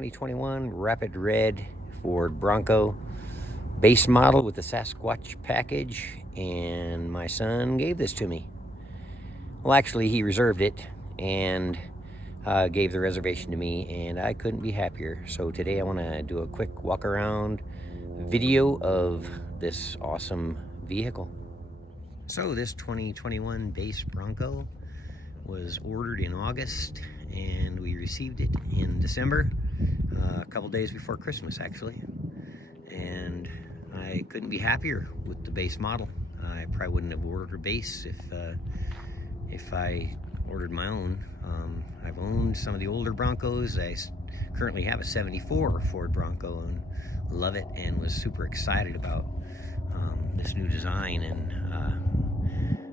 2021 Rapid Red Ford Bronco base model with the Sasquatch package, and my son gave this to me. Well, actually, he reserved it and gave the reservation to me, and I couldn't be happier. So today I want to do a quick walk around video of this awesome vehicle. So this 2021 base Bronco was ordered in August, and we received it in December, a couple days before Christmas actually. And I couldn't be happier with the base model. I probably wouldn't have ordered a base if I ordered my own. I've owned some of the older Broncos. I currently have a 74 Ford Bronco and love it, and was super excited about this new design, and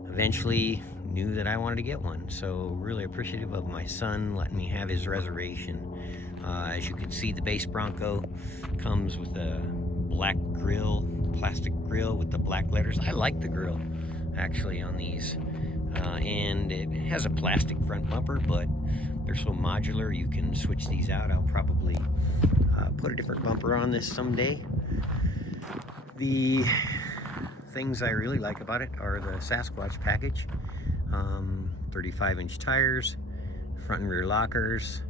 eventually knew that I wanted to get one. So really appreciative of my son letting me have his reservation. As you can see, the base Bronco comes with a black grill, plastic grill with the black letters. I like the grill actually on these, and it has a plastic front bumper, but they're so modular you can switch these out. I'll probably put a different bumper on this someday. The things I really like about it are the Sasquatch package. 35-inch tires, front and rear lockers.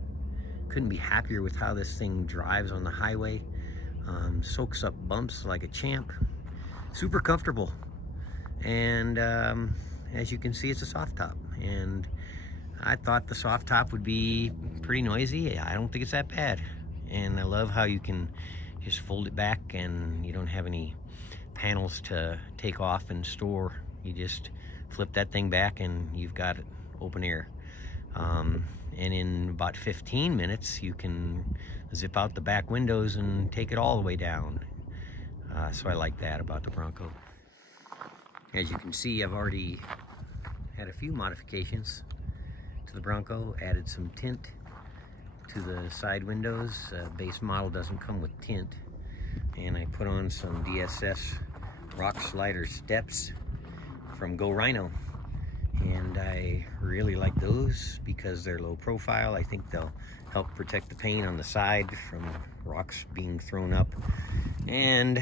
Couldn't be happier with how this thing drives on the highway. Soaks up bumps like a champ. Super comfortable. And as you can see, it's a soft top. And I thought the soft top would be pretty noisy. I don't think it's that bad. And I love how you can just fold it back and you don't have any panels to take off and store. You just flip that thing back and you've got open air. And in about 15 minutes you can zip out the back windows and take it all the way down. So I like that about the Bronco. As you can see, I've already had a few modifications to the Bronco. Added some tint to the side windows. Base model doesn't come with tint. And I put on some DSS rock slider steps from Go Rhino, and I really like those because they're low profile. I think they'll help protect the paint on the side from rocks being thrown up. And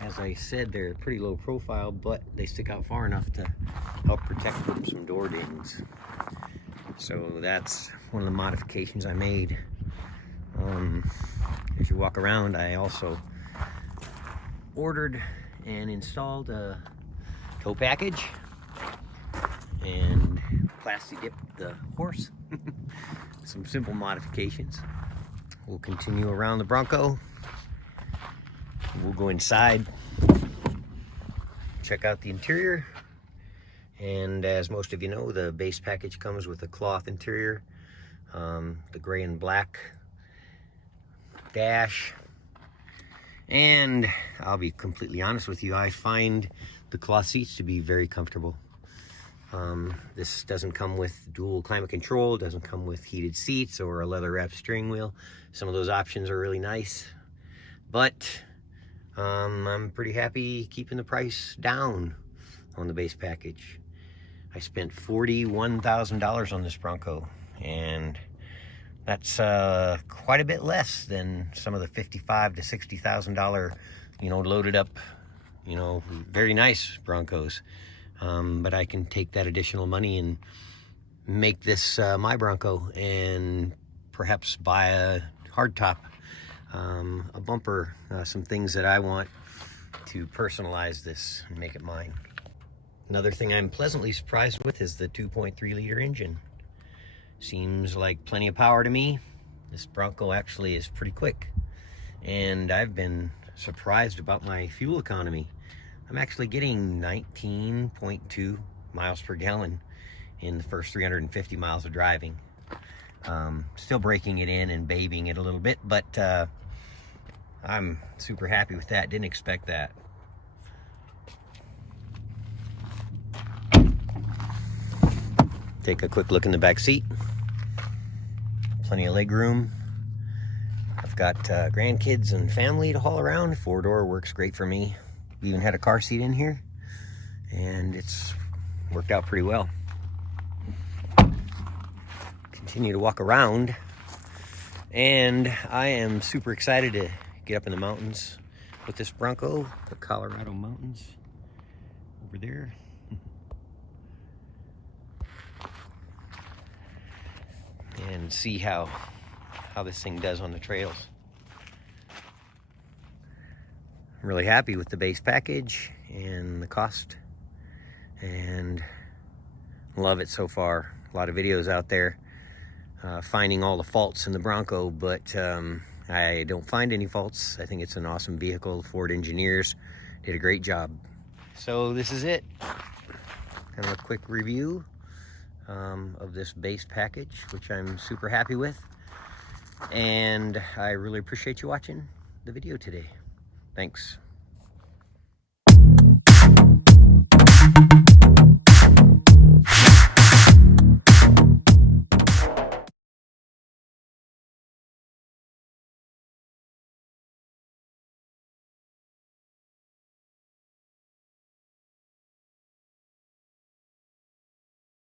as I said, they're pretty low profile, but they stick out far enough to help protect from some door dings. So that's one of the modifications I made. As you walk around, I also ordered and installed a tow package and plastic dipped the horse. Some simple modifications. We'll continue around the Bronco. We'll go inside, check out the interior. And as most of you know, the base package comes with a cloth interior, the gray and black dash. And I'll be completely honest with you, I find the cloth seats to be very comfortable. This doesn't come with dual climate control, doesn't come with heated seats or a leather wrapped steering wheel. Some of those options are really nice, but I'm pretty happy keeping the price down on the base package. I spent $41,000 on this Bronco, and that's quite a bit less than some of the $55,000 to $60,000, loaded up, very nice Broncos. But I can take that additional money and make this my Bronco, and perhaps buy a hardtop, a bumper, some things that I want to personalize this and make it mine. Another thing I'm pleasantly surprised with is the 2.3 liter engine. Seems like plenty of power to me. This Bronco actually is pretty quick, and I've been surprised about my fuel economy. I'm actually getting 19.2 miles per gallon in the first 350 miles of driving. Still breaking it in and babying it a little bit, but I'm super happy with that. Didn't expect that. Take a quick look in the back seat. Plenty of leg room. I've got grandkids and family to haul around. 4-door works great for me. We even had a car seat in here, and it's worked out pretty well. Continue to walk around. And I am super excited to get up in the mountains with this Bronco, the Colorado mountains over there. And see how this thing does on the trails. I'm really happy with the base package and the cost, and love it so far. A lot of videos out there finding all the faults in the Bronco, but I don't find any faults. I think it's an awesome vehicle. Ford engineers did a great job. So this is it. Kind of a quick review of this base package, which I'm super happy with. And I really appreciate you watching the video today. Thanks.